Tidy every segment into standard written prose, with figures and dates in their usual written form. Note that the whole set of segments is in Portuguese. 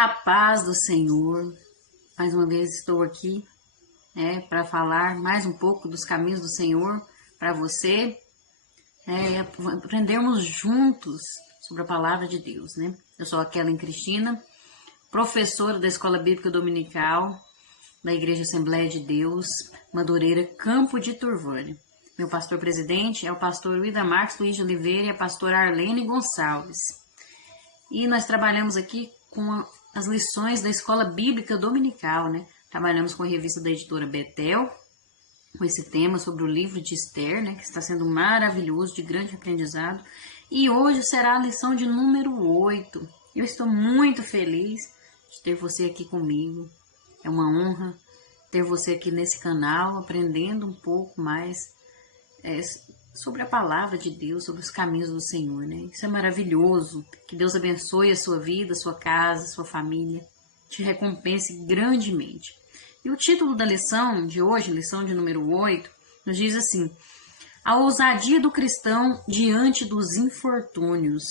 A paz do Senhor. Mais uma vez estou aqui, para falar mais um pouco dos caminhos do Senhor para você, e aprendermos juntos sobre a palavra de Deus, né? Eu sou a Kellen Cristina, professora da Escola Bíblica Dominical da Igreja Assembleia de Deus, Madureira, Campo de Turvânia. Meu pastor presidente é o pastor Wida Marques Luiz de Oliveira e a pastora Arlene Gonçalves. E nós trabalhamos aqui com as lições da Escola Bíblica Dominical, né? Trabalhamos com a revista da editora Betel, com esse tema sobre o livro de Esther, né? Que está sendo maravilhoso, de grande aprendizado. E hoje será a lição de número 8. Eu estou muito feliz de ter você aqui comigo. É uma honra ter você aqui nesse canal, aprendendo um pouco mais sobre a palavra de Deus, sobre os caminhos do Senhor, né? Isso é maravilhoso. Que Deus abençoe a sua vida, a sua casa, a sua família, te recompense grandemente. E o título da lição de hoje, lição de número 8, nos diz assim: a ousadia do cristão diante dos infortúnios.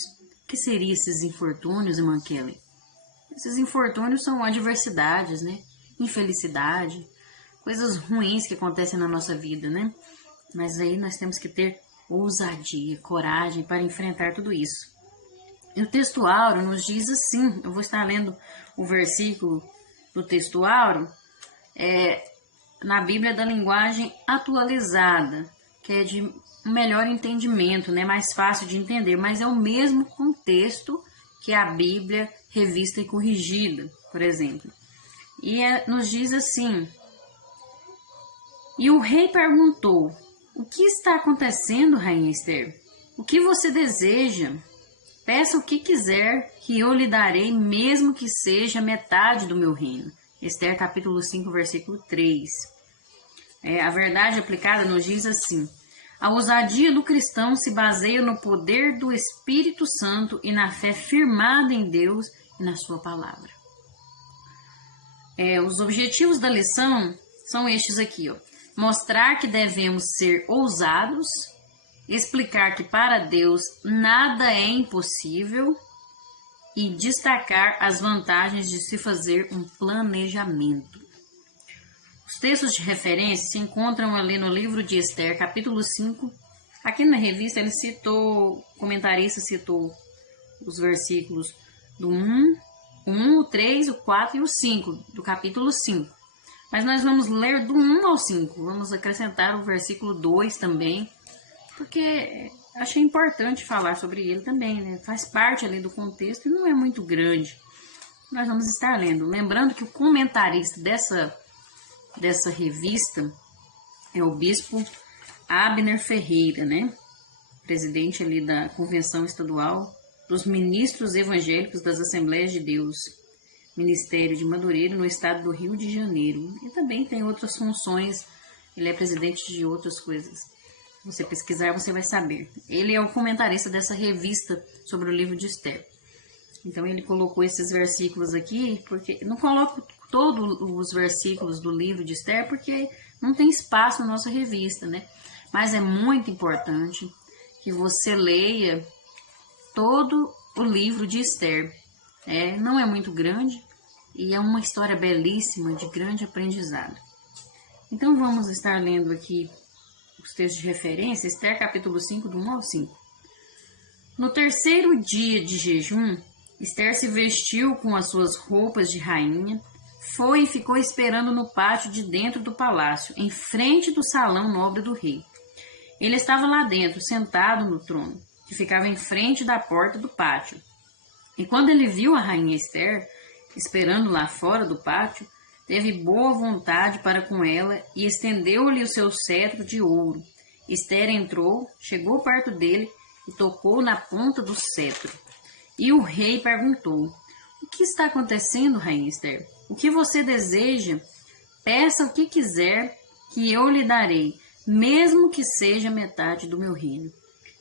O que seriam esses infortúnios, irmã Kelly? Esses infortúnios são adversidades, né? Infelicidade, coisas ruins que acontecem na nossa vida, né? Mas aí nós temos que ter ousadia, coragem para enfrentar tudo isso. E o texto áureo nos diz assim, eu vou estar lendo o versículo do texto áureo, na Bíblia da linguagem atualizada, que é de um melhor entendimento, né? Mais fácil de entender, mas é o mesmo contexto que a Bíblia revista e corrigida, por exemplo. E nos diz assim: e o rei perguntou: o que está acontecendo, rainha Esther? O que você deseja? Peça o que quiser, que eu lhe darei, mesmo que seja metade do meu reino. Esther capítulo 5, versículo 3. A verdade aplicada nos diz assim: a ousadia do cristão se baseia no poder do Espírito Santo e na fé firmada em Deus e na sua palavra. Os objetivos da lição são estes aqui, ó. Mostrar que devemos ser ousados, explicar que para Deus nada é impossível e destacar as vantagens de se fazer um planejamento. Os textos de referência se encontram ali no livro de Esther, capítulo 5. Aqui na revista ele citou, o comentarista citou os versículos do 1, o 3, o 4 e o 5, do capítulo 5. Mas nós vamos ler do 1 ao 5, vamos acrescentar o versículo 2 também, porque achei importante falar sobre ele também, né? Faz parte ali do contexto e não é muito grande. Nós vamos estar lendo. Lembrando que o comentarista dessa revista é o bispo Abner Ferreira, né? Presidente ali da Convenção Estadual dos Ministros Evangélicos das Assembleias de Deus, Ministério de Madureira, no estado do Rio de Janeiro. E também tem outras funções, ele é presidente de outras coisas. Se você pesquisar, você vai saber. Ele é o comentarista dessa revista sobre o livro de Esther. Então ele colocou esses versículos aqui, porque não coloco todos os versículos do livro de Esther, porque não tem espaço na nossa revista, né? Mas é muito importante que você leia todo o livro de Esther. Não é muito grande e é uma história belíssima, de grande aprendizado. Então vamos estar lendo aqui os textos de referência, Esther capítulo 5, do 1 ao 5. No terceiro dia de jejum, Esther se vestiu com as suas roupas de rainha, foi e ficou esperando no pátio de dentro do palácio, em frente do salão nobre do rei. Ele estava lá dentro, sentado no trono, que ficava em frente da porta do pátio. E quando ele viu a rainha Esther esperando lá fora do pátio, teve boa vontade para com ela e estendeu-lhe o seu cetro de ouro. Esther entrou, chegou perto dele e tocou na ponta do cetro. E o rei perguntou: o que está acontecendo, rainha Esther? O que você deseja? Peça o que quiser, que eu lhe darei, mesmo que seja metade do meu reino.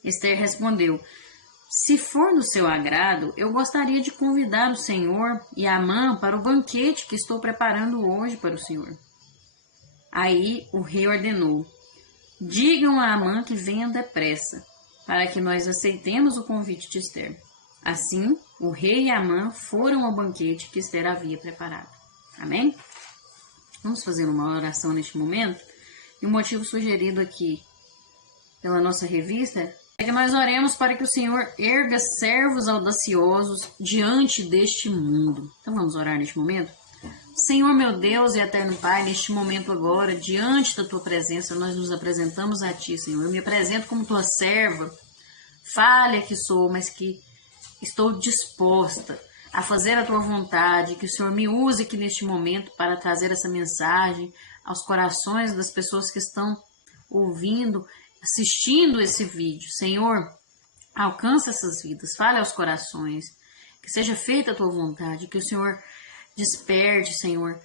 Esther respondeu: se for do seu agrado, eu gostaria de convidar o Senhor e Amã para o banquete que estou preparando hoje para o Senhor. Aí o rei ordenou: digam a Amã que venha depressa, para que nós aceitemos o convite de Esther. Assim, o rei e Amã foram ao banquete que Esther havia preparado. Amém? Vamos fazer uma oração neste momento? E o motivo sugerido aqui pela nossa revista é que nós oremos para que o Senhor erga servos audaciosos diante deste mundo. Então vamos orar neste momento? Senhor, meu Deus e eterno Pai, neste momento agora, diante da Tua presença, nós nos apresentamos a Ti, Senhor. Eu me apresento como Tua serva, falha que sou, mas que estou disposta a fazer a Tua vontade, que o Senhor me use aqui neste momento para trazer essa mensagem aos corações das pessoas que estão ouvindo, assistindo esse vídeo. Senhor, alcança essas vidas, fale aos corações, que seja feita a Tua vontade, que o Senhor desperte, Senhor,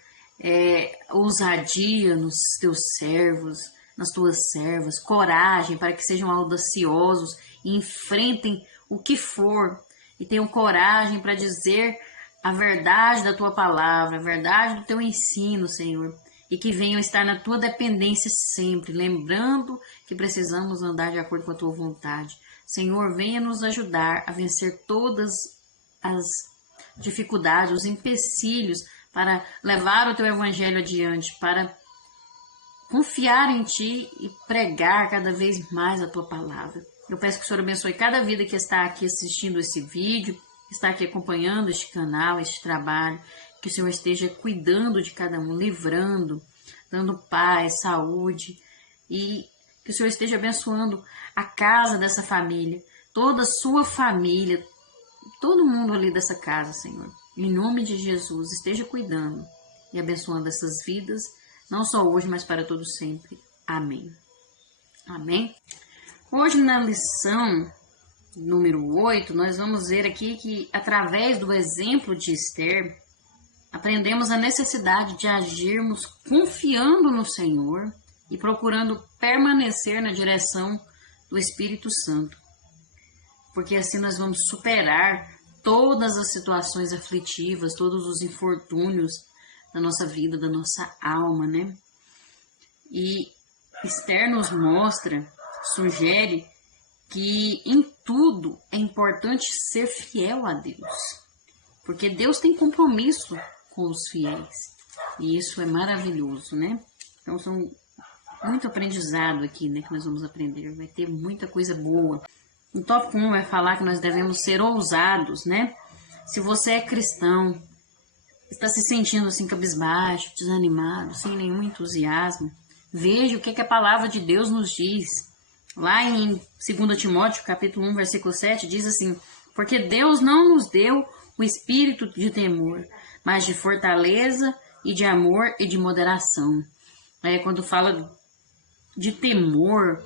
ousadia nos Teus servos, nas Tuas servas, coragem para que sejam audaciosos e enfrentem o que for e tenham coragem para dizer a verdade da Tua palavra, a verdade do Teu ensino, Senhor, e que venham estar na Tua dependência sempre, lembrando que precisamos andar de acordo com a Tua vontade. Senhor, venha nos ajudar a vencer todas as dificuldades, os empecilhos para levar o Teu Evangelho adiante, para confiar em Ti e pregar cada vez mais a Tua palavra. Eu peço que o Senhor abençoe cada vida que está aqui assistindo esse vídeo, que está aqui acompanhando este canal, este trabalho, que o Senhor esteja cuidando de cada um, livrando, dando paz, saúde, e que o Senhor esteja abençoando a casa dessa família, toda a sua família, todo mundo ali dessa casa, Senhor. Em nome de Jesus, esteja cuidando e abençoando essas vidas, não só hoje, mas para todo sempre. Amém. Amém. Hoje, na lição número 8, nós vamos ver aqui que, através do exemplo de Esther, aprendemos a necessidade de agirmos confiando no Senhor e procurando permanecer na direção do Espírito Santo. Porque assim nós vamos superar todas as situações aflitivas, todos os infortúnios da nossa vida, da nossa alma, né? E Esther nos mostra, sugere que em tudo é importante ser fiel a Deus, porque Deus tem compromisso com os fiéis, e isso é maravilhoso, né? Então são muito aprendizado aqui, né, que nós vamos aprender, vai ter muita coisa boa. O tópico 1 vai falar que nós devemos ser ousados, né? Se você é cristão, está se sentindo assim cabisbaixo, desanimado, sem nenhum entusiasmo, veja o que a palavra de Deus nos diz. Lá em 2 Timóteo, capítulo 1, versículo 7, diz assim: porque Deus não nos deu o espírito de temor, mas de fortaleza e de amor e de moderação. Quando fala de temor,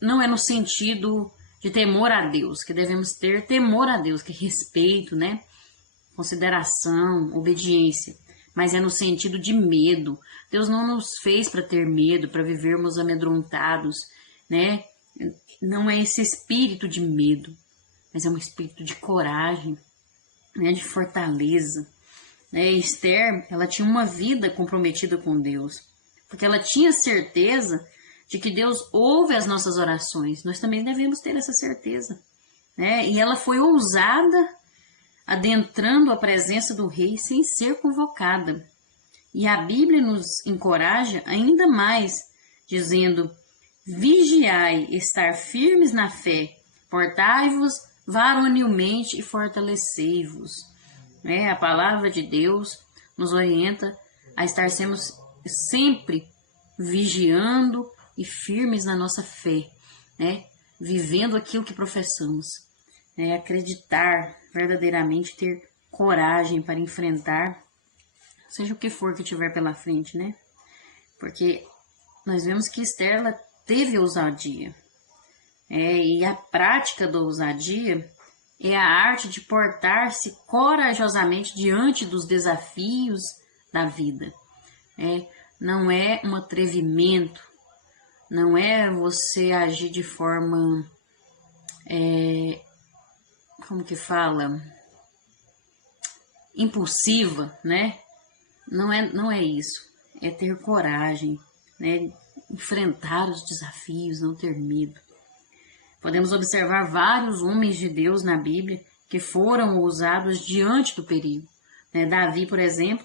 não é no sentido de temor a Deus, que devemos ter temor a Deus, que é respeito, né? Consideração, obediência, mas é no sentido de medo. Deus não nos fez para ter medo, para vivermos amedrontados, né? Não é esse espírito de medo, mas é um espírito de coragem, né? De fortaleza. Esther, ela tinha uma vida comprometida com Deus, porque ela tinha certeza de que Deus ouve as nossas orações. Nós também devemos ter essa certeza, né? E ela foi ousada, adentrando a presença do rei sem ser convocada. E a Bíblia nos encoraja ainda mais, dizendo: vigiai, estar firmes na fé, portai-vos varonilmente e fortalecei-vos. A palavra de Deus nos orienta a estar sempre vigiando e firmes na nossa fé, né? Vivendo aquilo que professamos, né? Acreditar verdadeiramente, ter coragem para enfrentar, seja o que for que tiver pela frente, né? Porque nós vemos que Esther, ela teve ousadia, e a prática da ousadia é a arte de portar-se corajosamente diante dos desafios da vida. Não é um atrevimento, não é você agir de forma, como que fala? Impulsiva, né? Não é isso. É ter coragem, né? Enfrentar os desafios, não ter medo. Podemos observar vários homens de Deus na Bíblia que foram ousados diante do perigo. Davi, por exemplo,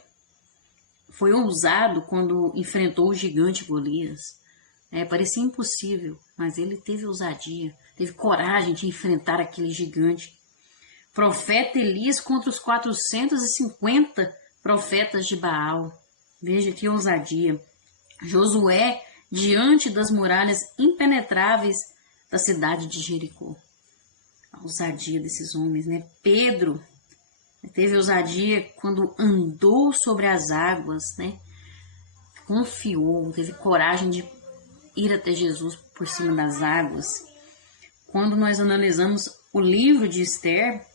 foi ousado quando enfrentou o gigante Golias. Parecia impossível, mas ele teve ousadia, teve coragem de enfrentar aquele gigante. Profeta Elias contra os 450 profetas de Baal. Veja que ousadia. Josué diante das muralhas impenetráveis da cidade de Jericó. A ousadia desses homens, né? Pedro teve ousadia quando andou sobre as águas, né? Confiou, teve coragem de ir até Jesus por cima das águas. Quando nós analisamos o livro de Esther,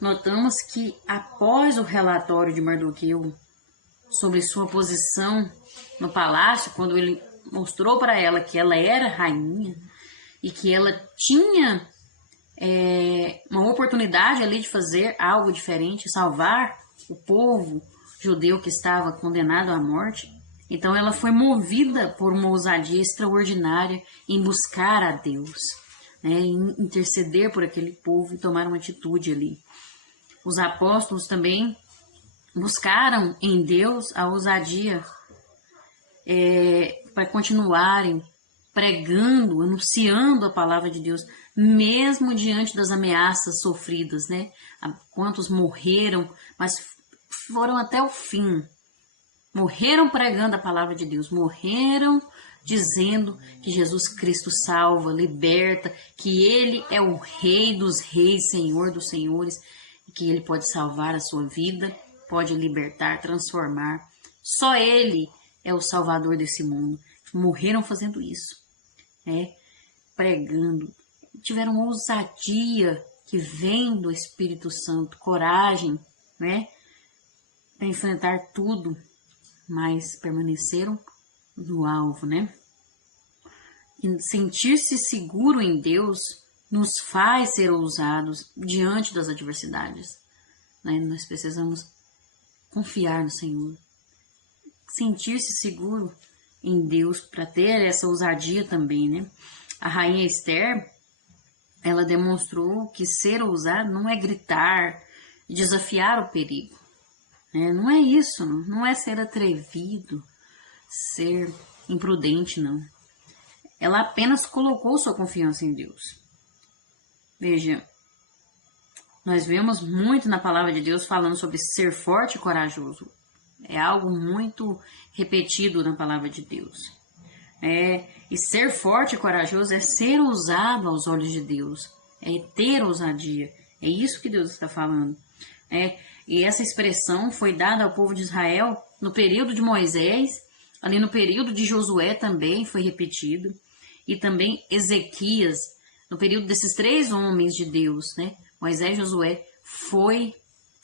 notamos que após o relatório de Mardoqueu sobre sua posição no palácio, quando ele mostrou para ela que ela era rainha e que ela tinha uma oportunidade ali de fazer algo diferente, salvar o povo judeu que estava condenado à morte, então ela foi movida por uma ousadia extraordinária em buscar a Deus, em interceder por aquele povo e tomar uma atitude ali. Os apóstolos também buscaram em Deus a ousadia para continuarem pregando, anunciando a palavra de Deus, mesmo diante das ameaças sofridas, né? Quantos morreram, mas foram até o fim. Morreram pregando a palavra de Deus, morreram dizendo que Jesus Cristo salva, liberta, que Ele é o Rei dos reis, Senhor dos senhores, e que Ele pode salvar a sua vida, pode libertar, transformar. Só Ele é o Salvador desse mundo. Morreram fazendo isso, pregando. Tiveram ousadia que vem do Espírito Santo, coragem, para enfrentar tudo, mas permaneceram no alvo, E sentir-se seguro em Deus nos faz ser ousados diante das adversidades, Nós precisamos confiar no Senhor, sentir-se seguro em Deus para ter essa ousadia também, A rainha Esther, ela demonstrou que ser ousado não é gritar e desafiar o perigo, Não é isso, não é ser atrevido, ser imprudente, não. Ela apenas colocou sua confiança em Deus. Veja, nós vemos muito na palavra de Deus falando sobre ser forte e corajoso. É algo muito repetido na palavra de Deus. E ser forte e corajoso é ser ousado aos olhos de Deus. É ter ousadia. É isso que Deus está falando. E essa expressão foi dada ao povo de Israel no período de Moisés, ali no período de Josué também foi repetido, e também Ezequias, no período desses 3 homens de Deus, Moisés e Josué, foi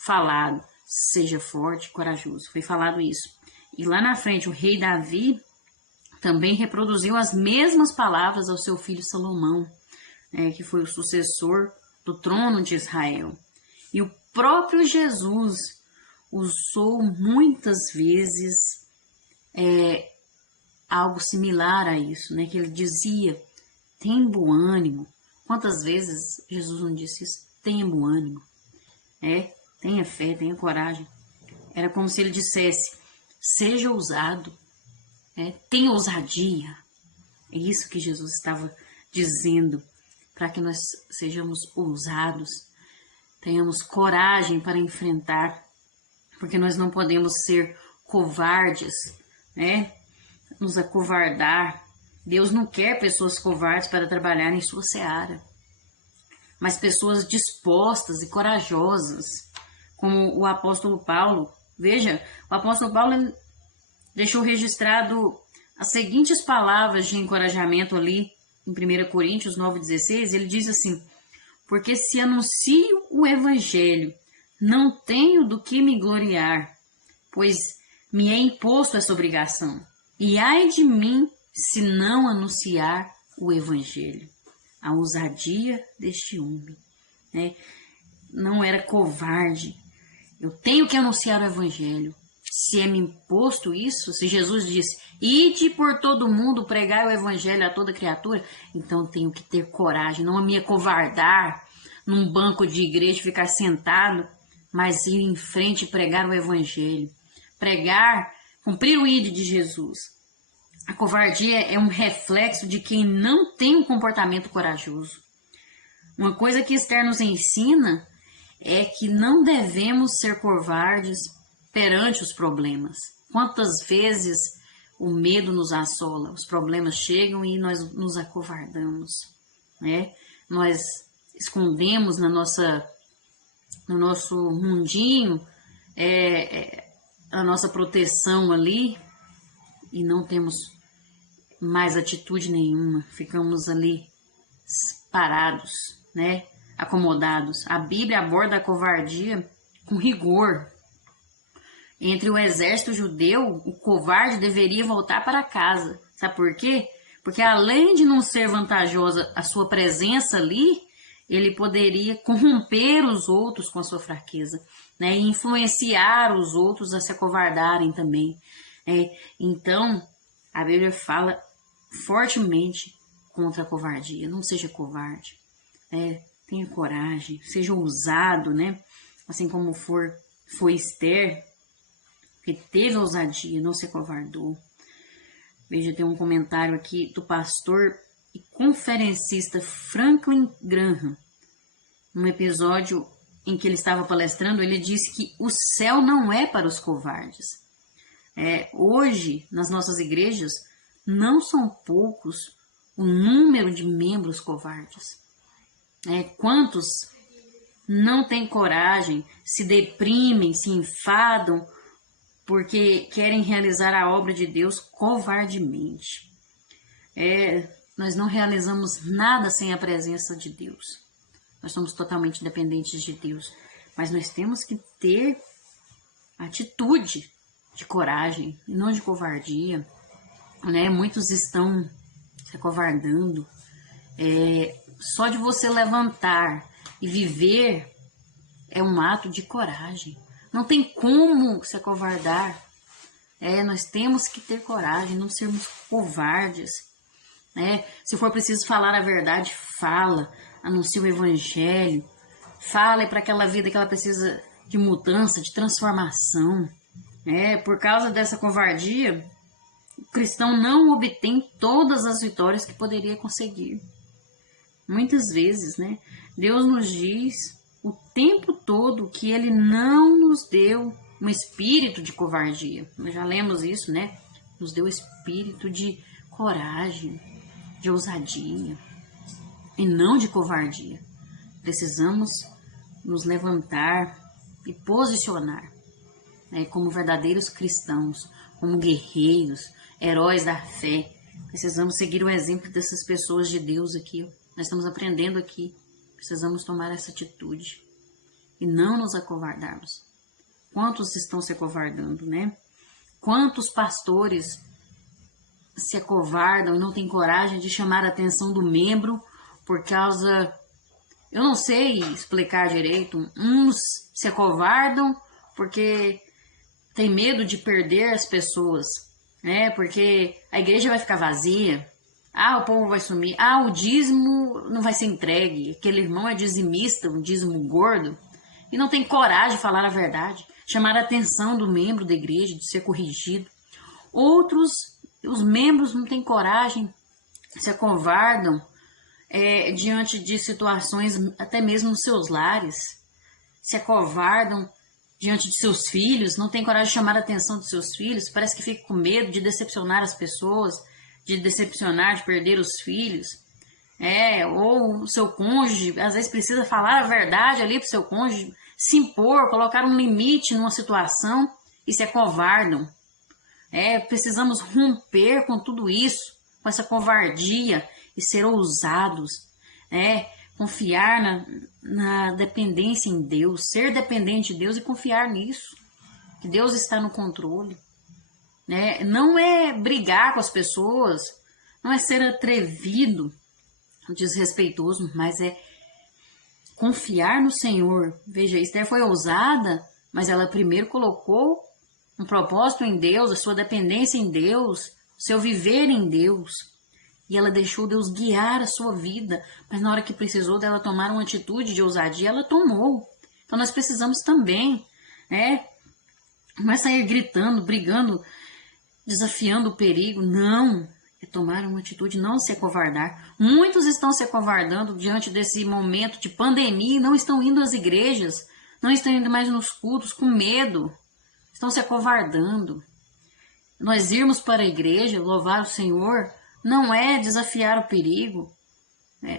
falado, seja forte e corajoso, foi falado isso. E lá na frente, o rei Davi também reproduziu as mesmas palavras ao seu filho Salomão, que foi o sucessor do trono de Israel. E o próprio Jesus usou muitas vezes algo similar a isso, que ele dizia, tem bom ânimo. Quantas vezes Jesus não disse isso? Tenha bom ânimo, tenha fé, tenha coragem. Era como se ele dissesse, seja ousado, tenha ousadia. É isso que Jesus estava dizendo, para que nós sejamos ousados, tenhamos coragem para enfrentar, porque nós não podemos ser covardes, nos acovardar. Deus não quer pessoas covardes para trabalhar em sua seara, mas pessoas dispostas e corajosas, como o apóstolo Paulo. Veja, o apóstolo Paulo deixou registrado as seguintes palavras de encorajamento ali em 1 Coríntios 9,16, ele diz assim, porque se anuncio o evangelho, não tenho do que me gloriar, pois me é imposto essa obrigação. E ai de mim se não anunciar o evangelho. A ousadia deste homem, não era covarde. Eu tenho que anunciar o evangelho, Se é me imposto isso, se Jesus disse, ide por todo mundo, pregai o evangelho a toda criatura, então eu tenho que ter coragem, não me acovardar num banco de igreja, ficar sentado, mas ir em frente e pregar o evangelho. Pregar, cumprir o ide de Jesus. A covardia é um reflexo de quem não tem um comportamento corajoso. Uma coisa que Esther nos ensina é que não devemos ser covardes perante os problemas. Quantas vezes o medo nos assola, os problemas chegam e nós nos acovardamos, né? Nós escondemos no nosso mundinho a nossa proteção ali e não temos mais atitude nenhuma, ficamos ali parados, né? Acomodados. A Bíblia aborda a covardia com rigor. Entre o exército judeu, o covarde deveria voltar para casa. Sabe por quê? Porque além de não ser vantajosa a sua presença ali, ele poderia corromper os outros com a sua fraqueza, né? E influenciar os outros a se acovardarem também. Então, a Bíblia fala fortemente contra a covardia. Não seja covarde. Tenha coragem, seja ousado, né? Assim como foi Esther, que teve ousadia, não se acovardou. Veja, tem um comentário aqui do pastor e conferencista Franklin Graham. Num episódio em que ele estava palestrando, ele disse que o céu não é para os covardes. Hoje, nas nossas igrejas, não são poucos o número de membros covardes. Quantos não têm coragem, se deprimem, se enfadam, porque querem realizar a obra de Deus covardemente. Nós não realizamos nada sem a presença de Deus. Nós somos totalmente dependentes de Deus. Mas nós temos que ter atitude de coragem e não de covardia. Muitos estão se acovardando. Só de você levantar e viver é um ato de coragem. Não tem como se acovardar. Nós temos que ter coragem, não sermos covardes. Se for preciso falar a verdade, fala. Anuncie o evangelho. Fale para aquela vida que ela precisa de mudança, de transformação. Por causa dessa covardia, o cristão não obtém todas as vitórias que poderia conseguir. Muitas vezes, Deus nos diz o tempo todo que Ele não nos deu um espírito de covardia. Nós já lemos isso, Nos deu espírito de coragem, de ousadia e não de covardia. Precisamos nos levantar e posicionar, como verdadeiros cristãos, como guerreiros, heróis da fé. Precisamos seguir o exemplo dessas pessoas de Deus aqui. Nós estamos aprendendo aqui. Precisamos tomar essa atitude e não nos acovardarmos. Quantos estão se acovardando, Quantos pastores se acovardam e não têm coragem de chamar a atenção do membro por causa... Eu não sei explicar direito. Uns se acovardam porque tem medo de perder as pessoas, Porque a igreja vai ficar vazia. O povo vai sumir. O dízimo não vai ser entregue. Aquele irmão é dizimista, um dízimo gordo, e não tem coragem de falar a verdade, chamar a atenção do membro da igreja, de ser corrigido. Outros, os membros não têm coragem, se acovardam diante de situações, até mesmo nos seus lares, se acovardam diante de seus filhos, não têm coragem de chamar a atenção dos seus filhos, parece que fica com medo de decepcionar as pessoas, de decepcionar, de perder os filhos, ou o seu cônjuge, às vezes precisa falar a verdade ali para o seu cônjuge, se impor, colocar um limite numa situação e se acovardam. Precisamos romper com tudo isso, com essa covardia e ser ousados, confiar na dependência em Deus, ser dependente de Deus e confiar nisso, que Deus está no controle. Não é brigar com as pessoas, não é ser atrevido, desrespeitoso, mas é confiar no Senhor. Veja, Esther foi ousada, mas ela primeiro colocou um propósito em Deus, a sua dependência em Deus, o seu viver em Deus. E ela deixou Deus guiar a sua vida, mas na hora que precisou dela tomar uma atitude de ousadia, ela tomou. Então nós precisamos também, né? Não é sair gritando, brigando, desafiando o perigo. Não, é tomar uma atitude, não se acovardar. Muitos estão se acovardando diante desse momento de pandemia e não estão indo às igrejas, não estão indo mais nos cultos com medo, estão se acovardando. Nós irmos para a igreja, louvar o Senhor, não é desafiar o perigo,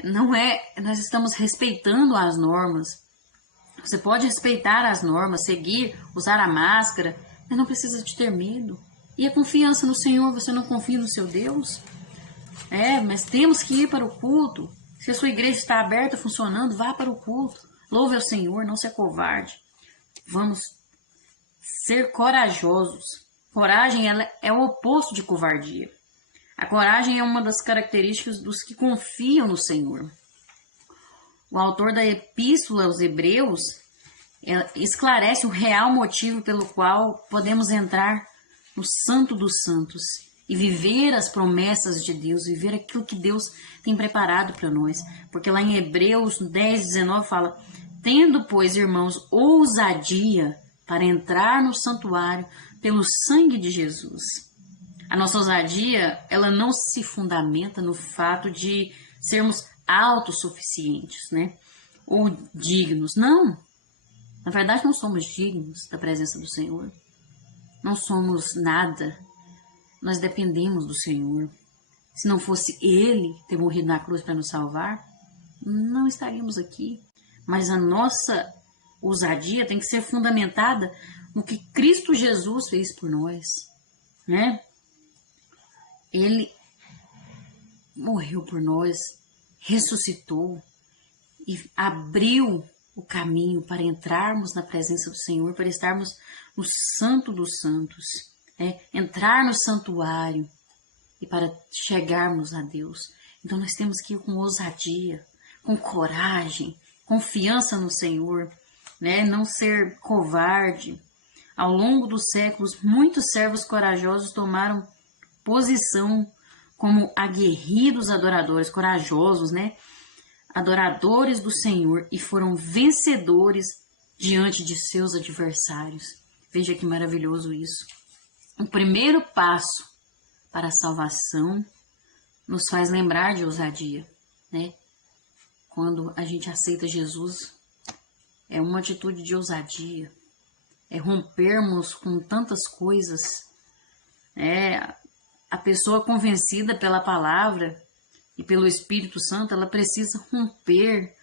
não é, nós estamos respeitando as normas. Você pode respeitar as normas, seguir, usar a máscara, mas não precisa de ter medo. E a confiança no Senhor, você não confia no seu Deus? Mas temos que ir para o culto. Se a sua igreja está aberta, funcionando, vá para o culto. Louve ao Senhor, não se acovarde. Vamos ser corajosos. Coragem, ela é o oposto de covardia. A coragem é uma das características dos que confiam no Senhor. O autor da Epístola aos Hebreus esclarece o real motivo pelo qual podemos entrar no Santo dos Santos e viver as promessas de Deus, viver aquilo que Deus tem preparado para nós. Porque lá em Hebreus 10, 19 fala: tendo, pois, irmãos, ousadia para entrar no santuário pelo sangue de Jesus. A nossa ousadia, ela não se fundamenta no fato de sermos autossuficientes, né? Ou dignos. Não. Na verdade, não somos dignos da presença do Senhor. Não somos nada. Nós dependemos do Senhor. Se não fosse Ele ter morrido na cruz para nos salvar, não estaríamos aqui. Mas a nossa ousadia tem que ser fundamentada no que Cristo Jesus fez por nós, né? Ele morreu por nós, ressuscitou e abriu o caminho para entrarmos na presença do Senhor, para estarmos no Santo dos Santos, entrar no santuário e para chegarmos a Deus. Então nós temos que ir com ousadia, com coragem, confiança no Senhor, não ser covarde. Ao longo dos séculos, muitos servos corajosos tomaram posição como aguerridos adoradores, corajosos, adoradores do Senhor, e foram vencedores diante de seus adversários. Veja que maravilhoso isso. O primeiro passo para a salvação nos faz lembrar de ousadia, Quando a gente aceita Jesus, é uma atitude de ousadia, é rompermos com tantas coisas, a pessoa convencida pela palavra e pelo Espírito Santo, ela precisa romper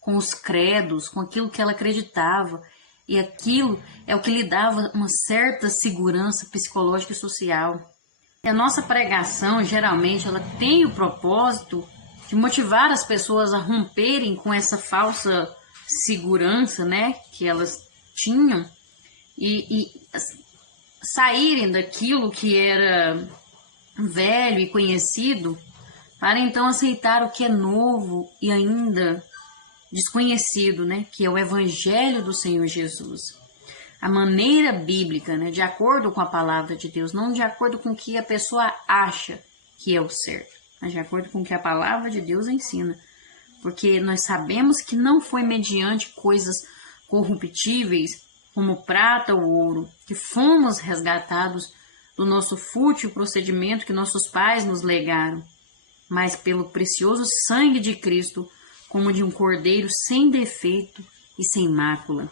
com os credos, com aquilo que ela acreditava. E aquilo é o que lhe dava uma certa segurança psicológica e social. E a nossa pregação, geralmente, ela tem o propósito de motivar as pessoas a romperem com essa falsa segurança, que elas tinham e saírem daquilo que era velho e conhecido, para então aceitar o que é novo e ainda desconhecido, que é o Evangelho do Senhor Jesus. A maneira bíblica, de acordo com a palavra de Deus, não de acordo com o que a pessoa acha que é o certo, mas de acordo com o que a palavra de Deus ensina. Porque nós sabemos que não foi mediante coisas corruptíveis, como prata ou ouro, que fomos resgatados do nosso fútil procedimento que nossos pais nos legaram, mas pelo precioso sangue de Cristo, como de um cordeiro sem defeito e sem mácula.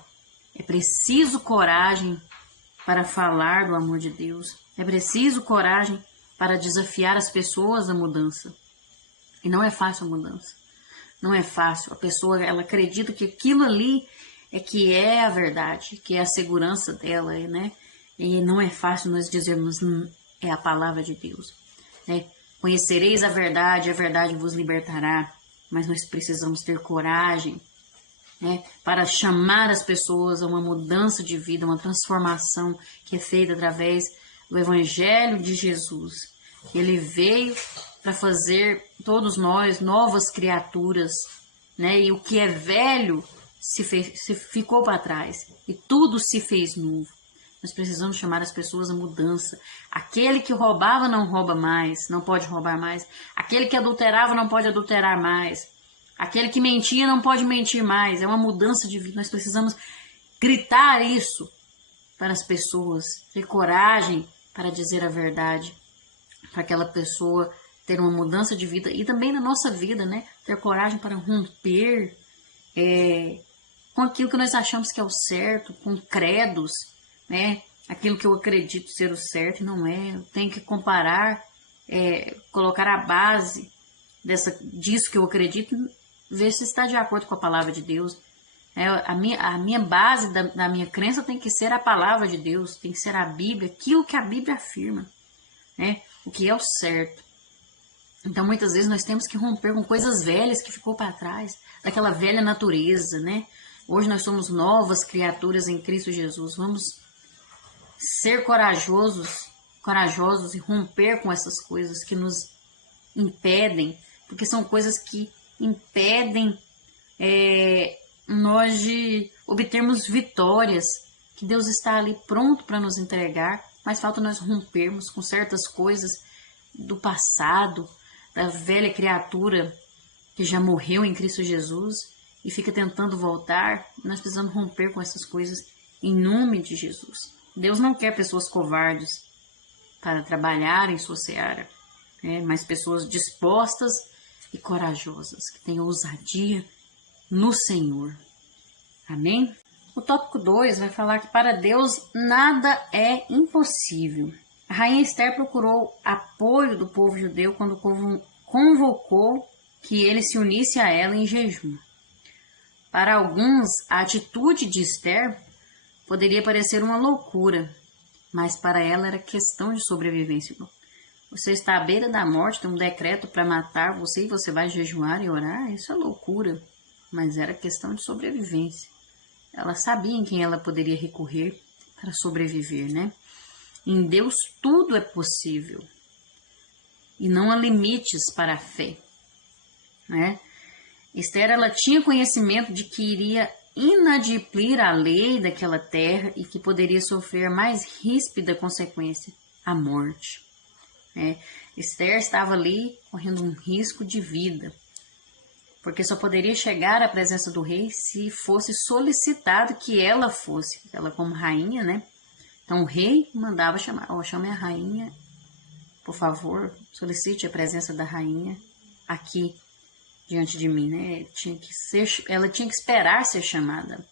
É preciso coragem para falar do amor de Deus. É preciso coragem para desafiar as pessoas à mudança. E não é fácil a mudança. Não é fácil. A pessoa, ela acredita que aquilo ali é que é a verdade, que é a segurança dela, E não é fácil nós dizermos, é a palavra de Deus, Conhecereis a verdade vos libertará. Mas nós precisamos ter coragem, para chamar as pessoas a uma mudança de vida, uma transformação que é feita através do Evangelho de Jesus. Ele veio para fazer todos nós novas criaturas, E o que é velho se ficou para trás e tudo se fez novo. Nós precisamos chamar as pessoas à mudança. Aquele que roubava não rouba mais, não pode roubar mais. Aquele que adulterava não pode adulterar mais. Aquele que mentia não pode mentir mais. É uma mudança de vida. Nós precisamos gritar isso para as pessoas, ter coragem para dizer a verdade, para aquela pessoa ter uma mudança de vida e também na nossa vida, né? Ter coragem para romper com aquilo que nós achamos que é o certo, com credos, né? Aquilo que eu acredito ser o certo e não é. Eu tenho que comparar, colocar a base disso que eu acredito, ver se está de acordo com a palavra de Deus. A minha base da minha crença tem que ser a palavra de Deus, tem que ser a Bíblia, aquilo que a Bíblia afirma, né? O que é o certo. Então, muitas vezes, nós temos que romper com coisas velhas que ficou para trás, daquela velha natureza, né? Hoje nós somos novas criaturas em Cristo Jesus. Vamos ser corajosos e romper com essas coisas que nos impedem, porque são coisas que impedem nós de obtermos vitórias, que Deus está ali pronto para nos entregar, mas falta nós rompermos com certas coisas do passado, da velha criatura que já morreu em Cristo Jesus e fica tentando voltar. Nós precisamos romper com essas coisas em nome de Jesus. Deus não quer pessoas covardes para trabalhar em sua seara, mas pessoas dispostas e corajosas, que tenham ousadia no Senhor. Amém? O tópico 2 vai falar que para Deus nada é impossível. A rainha Esther procurou apoio do povo judeu quando convocou que ele se unisse a ela em jejum. Para alguns, a atitude de Esther poderia parecer uma loucura, mas para ela era questão de sobrevivência. Você está à beira da morte, tem um decreto para matar você e você vai jejuar e orar? Isso é loucura, mas era questão de sobrevivência. Ela sabia em quem ela poderia recorrer para sobreviver, né? Em Deus tudo é possível e não há limites para a fé, né? Esther, ela tinha conhecimento de que iria inadimplir a lei daquela terra e que poderia sofrer a mais ríspida consequência, a morte. Esther estava ali correndo um risco de vida, porque só poderia chegar à presença do rei se fosse solicitado que ela fosse, ela como rainha, né? Então o rei mandava chamar, chame a rainha, por favor, solicite a presença da rainha aqui diante de mim, né? Ela tinha que esperar ser chamada,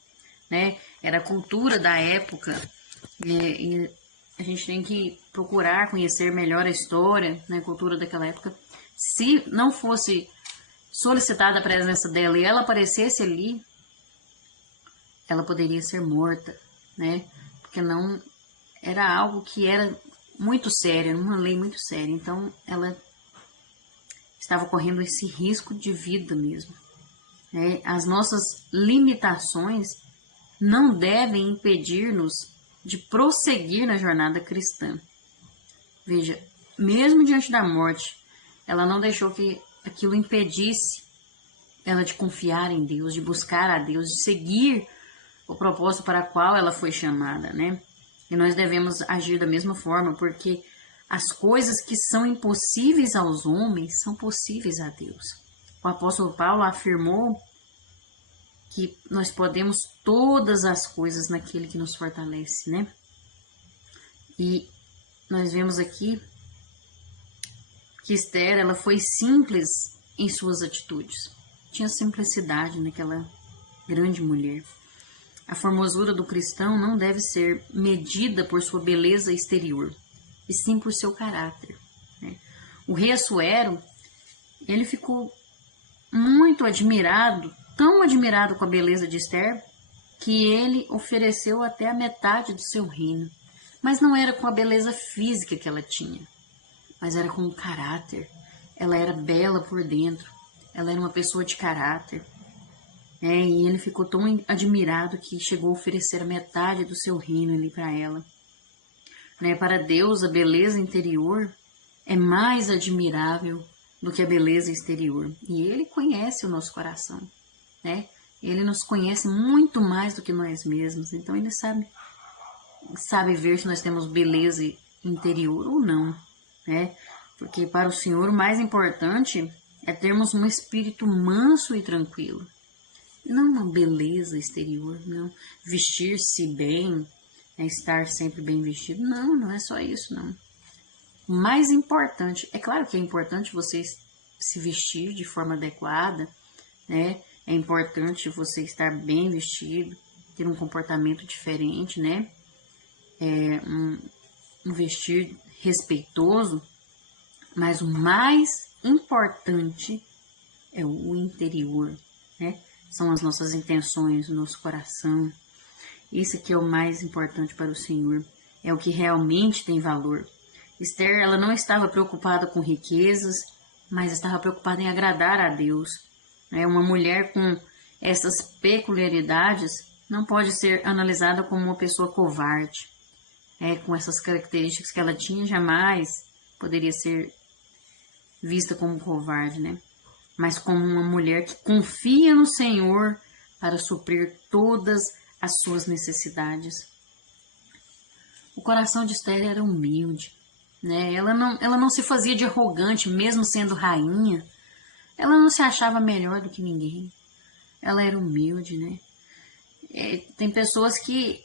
né? Era a cultura da época e a gente tem que procurar conhecer melhor a história, né? A cultura daquela época. Se não fosse solicitada a presença dela e ela aparecesse ali, ela poderia ser morta, né? Porque não era algo que era muito sério, uma lei muito séria. Então, ela estava correndo esse risco de vida mesmo. As nossas limitações não devem impedir-nos de prosseguir na jornada cristã. Veja, mesmo diante da morte, ela não deixou que aquilo impedisse ela de confiar em Deus, de buscar a Deus, de seguir o propósito para o qual ela foi chamada, né? E nós devemos agir da mesma forma, porque as coisas que são impossíveis aos homens são possíveis a Deus. O apóstolo Paulo afirmou que nós podemos todas as coisas naquele que nos fortalece, né? E nós vemos aqui que Esther, ela foi simples em suas atitudes. Tinha simplicidade naquela grande mulher. A formosura do cristão não deve ser medida por sua beleza exterior, e sim por seu caráter, né? O rei Assuero, ele ficou muito admirado, tão admirado com a beleza de Esther, que ele ofereceu até a metade do seu reino. Mas não era com a beleza física que ela tinha, mas era com o caráter. Ela era bela por dentro, ela era uma pessoa de caráter. E ele ficou tão admirado que chegou a oferecer a metade do seu reino ali para ela. Para Deus, a beleza interior é mais admirável do que a beleza exterior. E Ele conhece o nosso coração, né? Ele nos conhece muito mais do que nós mesmos. Então Ele sabe sabe ver se nós temos beleza interior ou não, né? Porque para o Senhor o mais importante é termos um espírito manso e tranquilo. Não uma beleza exterior, não. Vestir-se bem, né? Estar sempre bem vestido. Não, não é só isso, não. O mais importante, é claro que é importante você se vestir de forma adequada, né? É importante você estar bem vestido, ter um comportamento diferente, né? Um vestir respeitoso, mas o mais importante é o interior, né? São as nossas intenções, o nosso coração. Isso que é o mais importante para o Senhor, é o que realmente tem valor. Esther, ela não estava preocupada com riquezas, mas estava preocupada em agradar a Deus. Uma mulher com essas peculiaridades não pode ser analisada como uma pessoa covarde. Com essas características que ela tinha, jamais poderia ser vista como covarde, né? Mas como uma mulher que confia no Senhor para suprir todas as suas necessidades. O coração de Esther era humilde, né? Ela não se fazia de arrogante, mesmo sendo rainha. Ela não se achava melhor do que ninguém. Ela era humilde, né? Tem pessoas que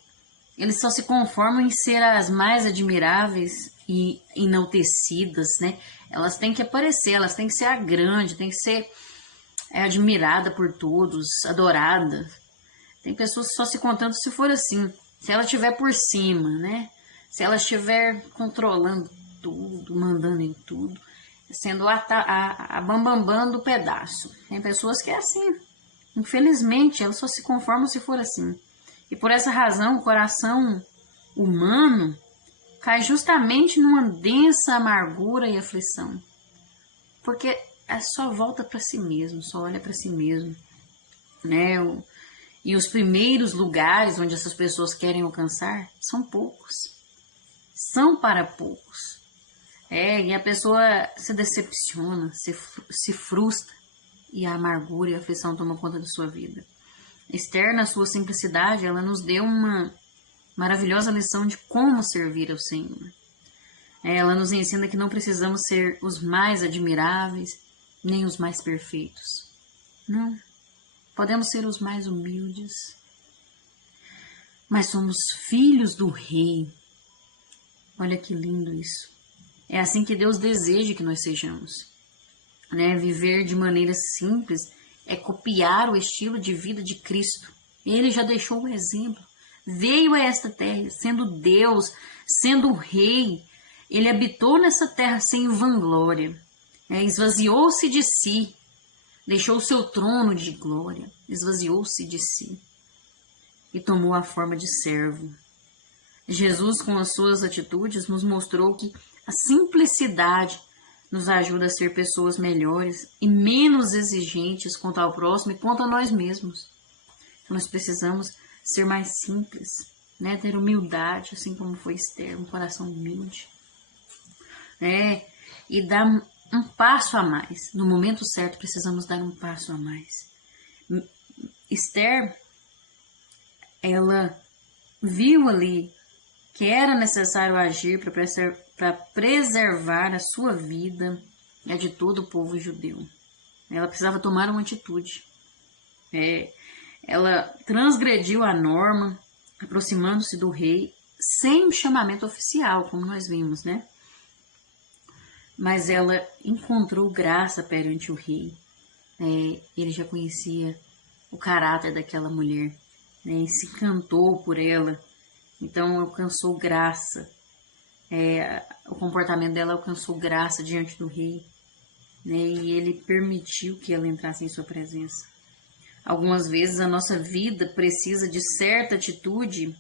eles só se conformam em ser as mais admiráveis e enaltecidas, né? Elas têm que aparecer, elas têm que ser a grande, têm que ser admirada por todos, adorada. Tem pessoas que só se contentam se for assim, se ela estiver por cima, né? Se ela estiver controlando tudo, mandando em tudo, sendo a bambambam do pedaço. Tem pessoas que é assim. Infelizmente, elas só se conformam se for assim. E por essa razão, o coração humano cai justamente numa densa amargura e aflição. Porque só volta para si mesmo, só olha para si mesmo, né? E os primeiros lugares onde essas pessoas querem alcançar são poucos. São para poucos. E a pessoa se decepciona, se frustra, e a amargura e a aflição tomam conta de sua vida. Esther, na sua simplicidade, ela nos deu uma maravilhosa lição de como servir ao Senhor. Ela nos ensina que não precisamos ser os mais admiráveis, nem os mais perfeitos. Não. Podemos ser os mais humildes, mas somos filhos do Rei. Olha que lindo isso. É assim que Deus deseja que nós sejamos. Viver de maneira simples é copiar o estilo de vida de Cristo. Ele já deixou o exemplo. Veio a esta terra sendo Deus, sendo o Rei. Ele habitou nessa terra sem vanglória. Esvaziou-se de si. Deixou o seu trono de glória. Esvaziou-se de si. E tomou a forma de servo. Jesus, com as suas atitudes, nos mostrou que a simplicidade nos ajuda a ser pessoas melhores e menos exigentes quanto ao próximo e quanto a nós mesmos. Nós precisamos ser mais simples, né? Ter humildade, assim como foi Esther, um coração humilde. E dar um passo a mais. No momento certo, precisamos dar um passo a mais. Esther, ela viu ali que era necessário agir para preservar a sua vida e a de todo o povo judeu. Ela precisava tomar uma atitude. Ela transgrediu a norma, aproximando-se do rei, sem um chamamento oficial, como nós vimos, né? Mas ela encontrou graça perante o rei. Ele já conhecia o caráter daquela mulher, e se encantou por ela. Então alcançou graça. O comportamento dela alcançou graça diante do rei, e ele permitiu que ela entrasse em sua presença. Algumas vezes a nossa vida precisa de certa atitude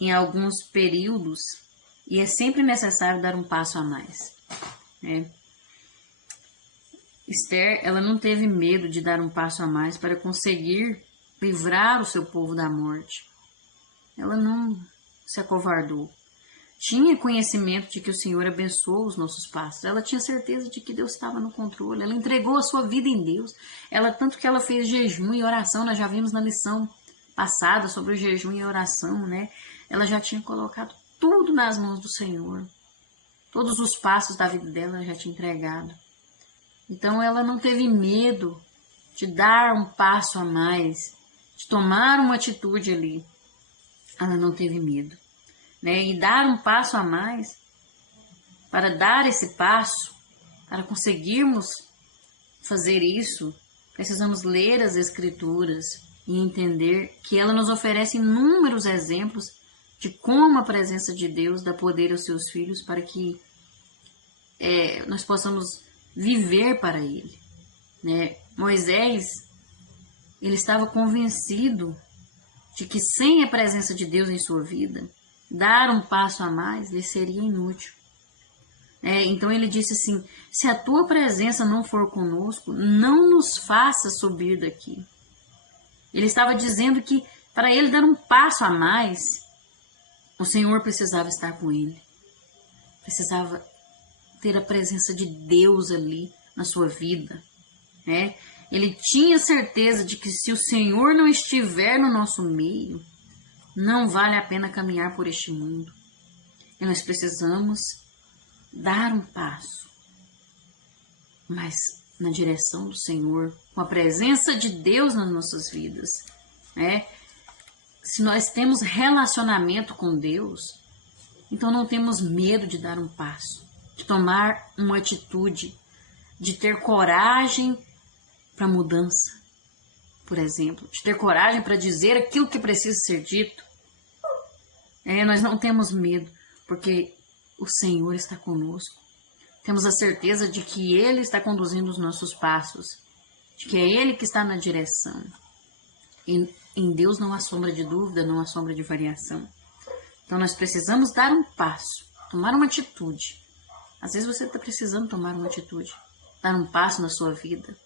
em alguns períodos e é sempre necessário dar um passo a mais. Esther, ela não teve medo de dar um passo a mais para conseguir livrar o seu povo da morte. Ela não se acovardou. Tinha conhecimento de que o Senhor abençoou os nossos passos. Ela tinha certeza de que Deus estava no controle. Ela entregou a sua vida em Deus. Tanto que ela fez jejum e oração. Nós já vimos na lição passada sobre o jejum e oração, né? ela já tinha colocado tudo nas mãos do Senhor. Todos os passos da vida dela ela já tinha entregado. Então ela não teve medo de dar um passo a mais, de tomar uma atitude ali. Ela não teve medo, né? E dar um passo a mais, para dar esse passo, para conseguirmos fazer isso, precisamos ler as Escrituras e entender que ela nos oferece inúmeros exemplos de como a presença de Deus dá poder aos seus filhos para que nós possamos viver para Ele, né? Moisés, ele estava convencido de que sem a presença de Deus em sua vida, dar um passo a mais lhe seria inútil. Então ele disse assim: se a tua presença não for conosco, não nos faça subir daqui. Ele estava dizendo que para ele dar um passo a mais, o Senhor precisava estar com ele. Precisava ter a presença de Deus ali na sua vida, né? Ele tinha certeza de que se o Senhor não estiver no nosso meio, não vale a pena caminhar por este mundo. E nós precisamos dar um passo, mas na direção do Senhor, com a presença de Deus nas nossas vidas, né? Se nós temos relacionamento com Deus, então não temos medo de dar um passo, de tomar uma atitude, de ter coragem para mudança, por exemplo, de ter coragem para dizer aquilo que precisa ser dito. Nós não temos medo, porque o Senhor está conosco. Temos a certeza de que Ele está conduzindo os nossos passos, de que é Ele que está na direção. E em Deus não há sombra de dúvida, não há sombra de variação. Então nós precisamos dar um passo, tomar uma atitude. Às vezes você está precisando tomar uma atitude, dar um passo na sua vida.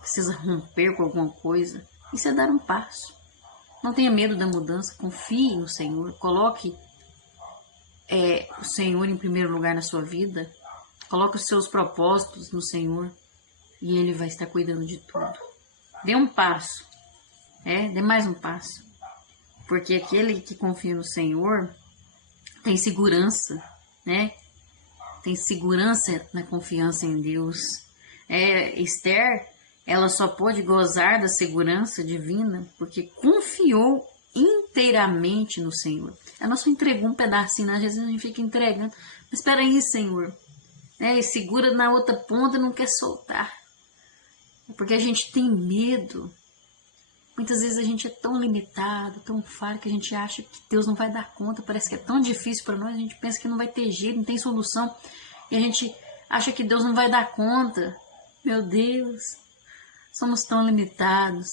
Precisa romper com alguma coisa. Isso é dar um passo. Não tenha medo da mudança, confie no Senhor, coloque o Senhor em primeiro lugar na sua vida, coloque os seus propósitos no Senhor e Ele vai estar cuidando de tudo. Dê um passo, dê mais um passo, porque aquele que confia no Senhor tem segurança, né? Tem segurança na confiança em Deus. Esther, ela só pôde gozar da segurança divina porque confiou inteiramente no Senhor. Ela só entregou um pedacinho, às vezes a gente fica entregando, mas espera aí, Senhor, e segura na outra ponta, não quer soltar, porque a gente tem medo. Muitas vezes a gente é tão limitado, tão falho, que a gente acha que Deus não vai dar conta, parece que é tão difícil para nós, a gente pensa que não vai ter jeito, não tem solução, e a gente acha que Deus não vai dar conta. Meu Deus, somos tão limitados,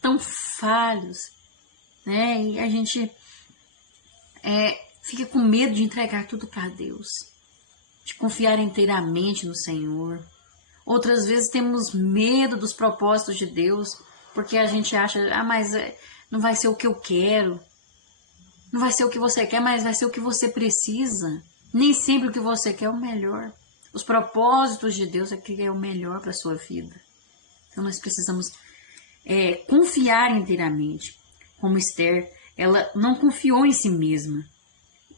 tão falhos, né? E a gente fica com medo de entregar tudo para Deus, de confiar inteiramente no Senhor. Outras vezes temos medo dos propósitos de Deus, porque a gente acha, mas não vai ser o que eu quero, não vai ser o que você quer, mas vai ser o que você precisa. Nem sempre o que você quer é o melhor. Os propósitos de Deus é que é o melhor para a sua vida. Então nós precisamos confiar inteiramente. Como Esther, ela não confiou em si mesma.